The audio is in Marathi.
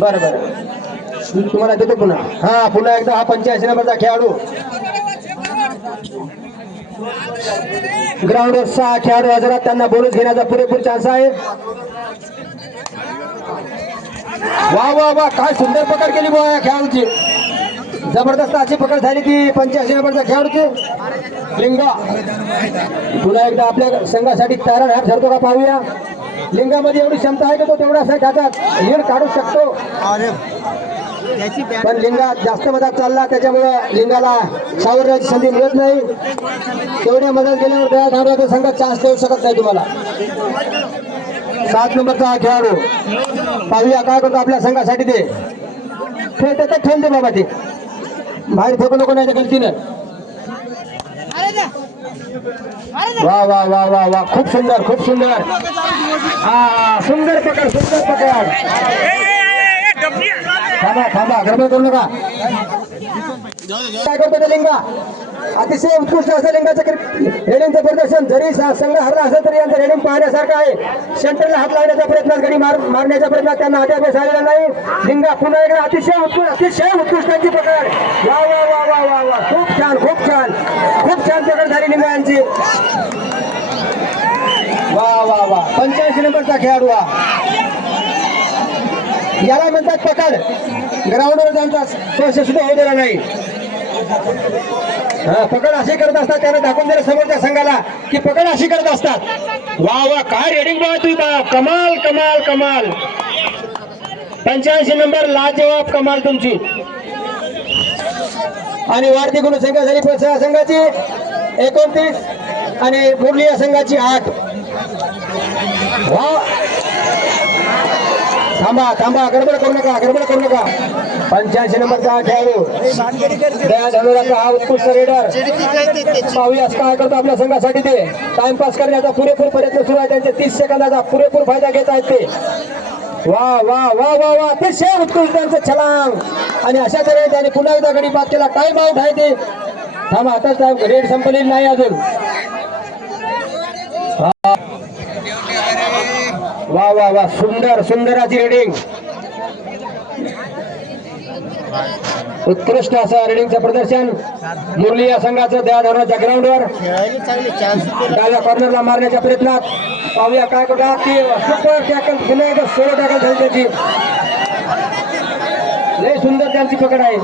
बरं बरं तुम्हाला देतो पुन्हा. हा पुन्हा एकदा हा 85 नंबरचा खेळाडू. ग्राउंडवर 6 खेळाडू हजरात, त्यांना बोनस घेण्याचा पुरेपूर चान्स आहे. वा वा वा काय सुंदर पकड केली बुवा या खेळाडूची. जबरदस्त अशी पकड झाली ती 85 नंबरच्या खेळाडूची. लिंगा पुन्हा एकदा आपल्या संघासाठी तयार हात ठरतो का पाहूया. लिंगामध्ये एवढी क्षमता आहे की तो तेवढा त्याच्यात लीड काढू शकतो, पण लिंगा जास्त मदत चालला त्याच्यामुळे लिंगाला सावरण्याची संधी मिळत नाही. तेवढ्या मदत गेल्यावर त्या धावण्याचा संघ चान्स देऊ शकत नाही तुम्हाला. 7 नंबरचा हा खेळाडू पाहूया काय करतो आपल्या संघासाठी. ते ठेवून दे बाबा, ते बाहेर फेकू नको नाही गलतीनं. वा वा वा वा वा खूप सुंदर खूप सुंदर. हा सुंदर पकड सुंदर पकड. थांबा थांबा गडबड करू नका. काय करतो ते लिंगा. अतिशय उत्कृष्ट असं लिंगाचं रेडिंगचं प्रदर्शन. जरी संघ हरला असेल तरी यांचं रेडिंग पाहण्यासारखं आहे. सेंटरला हात लावण्याचा प्रयत्न, गडी मारण्याचा प्रयत्न त्यांना अद्याप झालेला नाही. लिंगा पुन्हा एकदा अतिशय उत्कृष्टांची पकड. वा वा वा वा वा वा खूप छान खूप छान खूप छान पकड झाली लिंगा यांची. वा वा वा 85 नंबरचा खेळाडू याला म्हणतात पकड. ग्राउंडवर त्यांचा स्पर्श सुद्धा होऊ दिला नाही. पकड अशी करत असतात, त्याने दाखवून दिलं समोरच्या संघाला की पकड अशी करत असतात. वा वा काय रेडिंग बघा तुम्ही, कमाल कमाल कमाल. 85 नंबर लाजवाब कमाल तुमची. आणि वाढती गुणसंख्या झाली प्रोत्साह संघाची 29 आणि मुरली या संघाची 8. वा थांबा थांबा गडबड करू नका गडबड करू नका. 85 नंबरचा खेळाडू त्या धनुराचा हा उत्कृष्ट रेडर. पाहूया काय करतो आपल्या संघासाठी. ते टाइमपास करण्याचा पुरेपूर प्रयत्न सुरू आहे. त्यांचे 30 सेकंदाचा पुरेपूर फायदा घेत आहेत ते. वा वा वा वा वा अतिशय उत्कृष्ट त्यांचं छलांग. आणि अशा तऱ्हेने त्याने पुन्हा एकदा गडी बाद केला. टाइम आउट आहे ते. थांबा आता रेड संपलेली नाही अजून. वा वा वा सुंदर सुंदराची रेडिंग. उत्कृष्ट असं रेडिंगचं प्रदर्शन मुरली या संघाचं त्या धरणाच्या ग्राउंडवर. डाव्या कॉर्नरला मारण्याच्या प्रयत्नात पाहूया काय करतात की सुपर टॅकल पुन्हा एकदा 16 टॅकल झाली त्याची. लय सुंदर त्यांची पकड आहे.